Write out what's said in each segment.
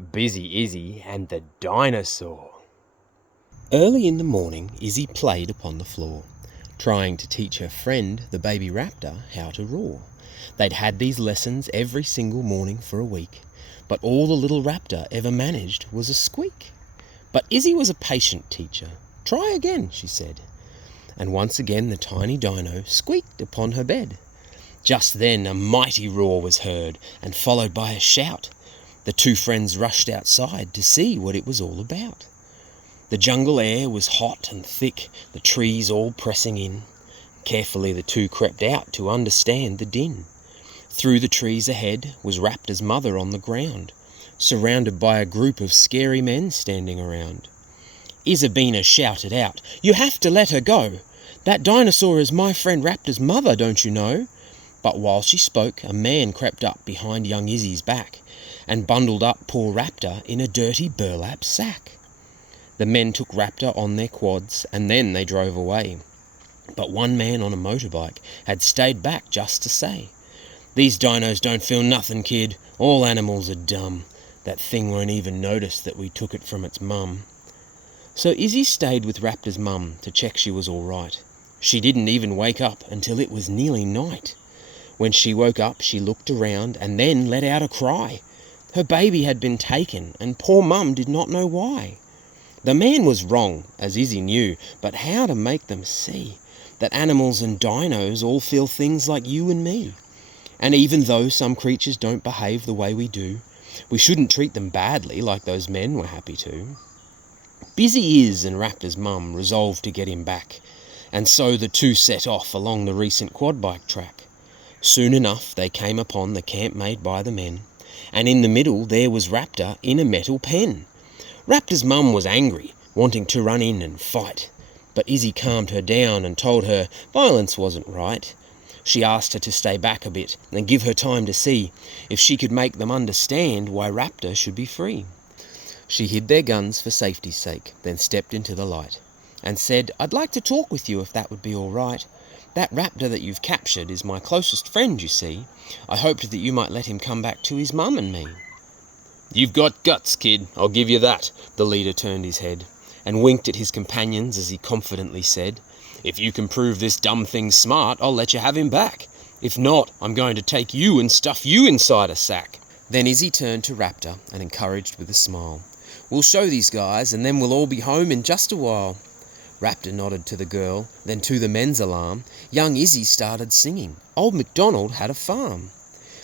Busy Izzy and the Dinosaur. Early in the morning, Izzy played upon the floor, trying to teach her friend, the baby raptor, how to roar. They'd had these lessons every single morning for a week, but all the little raptor ever managed was a squeak. But Izzy was a patient teacher. "Try again," she said. And once again the tiny dino squeaked upon her bed. Just then a mighty roar was heard, and followed by a shout. The two friends rushed outside to see what it was all about. The jungle air was hot and thick, the trees all pressing in. Carefully the two crept out to understand the din. Through the trees ahead was Raptor's mother on the ground, surrounded by a group of scary men standing around. Isabina shouted out, "You have to let her go! That dinosaur is my friend Raptor's mother, don't you know?" But while she spoke, a man crept up behind young Izzy's back and bundled up poor Raptor in a dirty burlap sack. The men took Raptor on their quads and then they drove away. But one man on a motorbike had stayed back just to say, "These dinos don't feel nothing, kid. All animals are dumb. That thing won't even notice that we took it from its mum." So Izzy stayed with Raptor's mum to check she was all right. She didn't even wake up until it was nearly night. When she woke up, she looked around and then let out a cry. Her baby had been taken, and poor mum did not know why. The man was wrong, as Izzy knew, but how to make them see that animals and dinos all feel things like you and me? And even though some creatures don't behave the way we do, we shouldn't treat them badly like those men were happy to. Busy Iz and Raptor's mum resolved to get him back, and so the two set off along the recent quad bike track. Soon enough they came upon the camp made by the men, and in the middle there was Raptor in a metal pen. Raptor's mum was angry, wanting to run in and fight, but Izzy calmed her down and told her violence wasn't right. She asked her to stay back a bit and give her time to see if she could make them understand why Raptor should be free. She hid their guns for safety's sake, then stepped into the light and said, "I'd like to talk with you if that would be all right. That raptor that you've captured is my closest friend, you see. I hoped that you might let him come back to his mum and me." You've got guts, kid, I'll give you that. The leader turned his head and winked at his companions as he confidently said, "If you can prove this dumb thing smart, I'll let you have him back. If not, I'm going to take you and stuff you inside a sack." Then Izzy turned to Raptor and encouraged with a smile, "We'll show these guys and then we'll all be home in just a while." Raptor nodded to the girl, then to the men's alarm, young Izzy started singing, "Old MacDonald had a farm."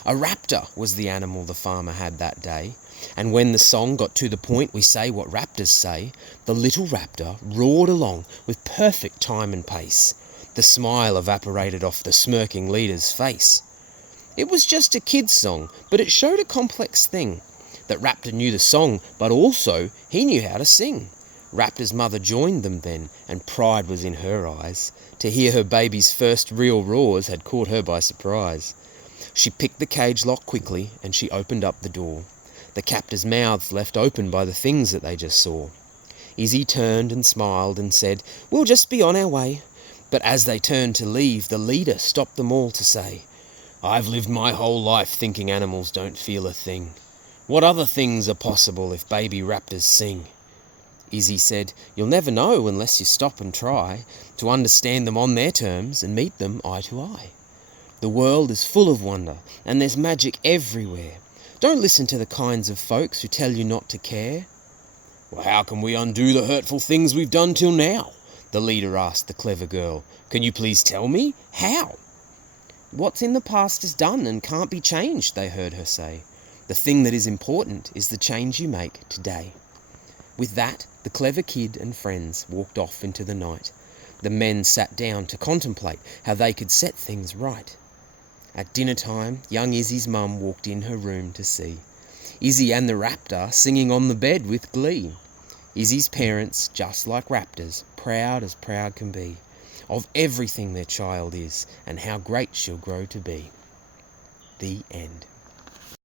A raptor was the animal the farmer had that day, and when the song got to the point we say what raptors say, the little raptor roared along with perfect time and pace. The smile evaporated off the smirking leader's face. It was just a kid's song, but it showed a complex thing, that Raptor knew the song, but also he knew how to sing. Raptor's mother joined them then, and pride was in her eyes. To hear her baby's first real roars had caught her by surprise. She picked the cage lock quickly, and she opened up the door. The captors' mouths left open by the things that they just saw. Izzy turned and smiled and said, "We'll just be on our way." But as they turned to leave, the leader stopped them all to say, "I've lived my whole life thinking animals don't feel a thing. What other things are possible if baby raptors sing?" Izzy said, "You'll never know unless you stop and try to understand them on their terms and meet them eye to eye. The world is full of wonder and there's magic everywhere. Don't listen to the kinds of folks who tell you not to care." "Well, how can we undo the hurtful things we've done till now?" the leader asked the clever girl. "Can you please tell me? How?" "What's in the past is done and can't be changed," they heard her say. "The thing that is important is the change you make today." With that, the clever kid and friends walked off into the night. The men sat down to contemplate how they could set things right. At dinner time, young Izzy's mum walked in her room to see Izzy and the raptor singing on the bed with glee. Izzy's parents, just like raptors, proud as proud can be, of everything their child is and how great she'll grow to be. The end.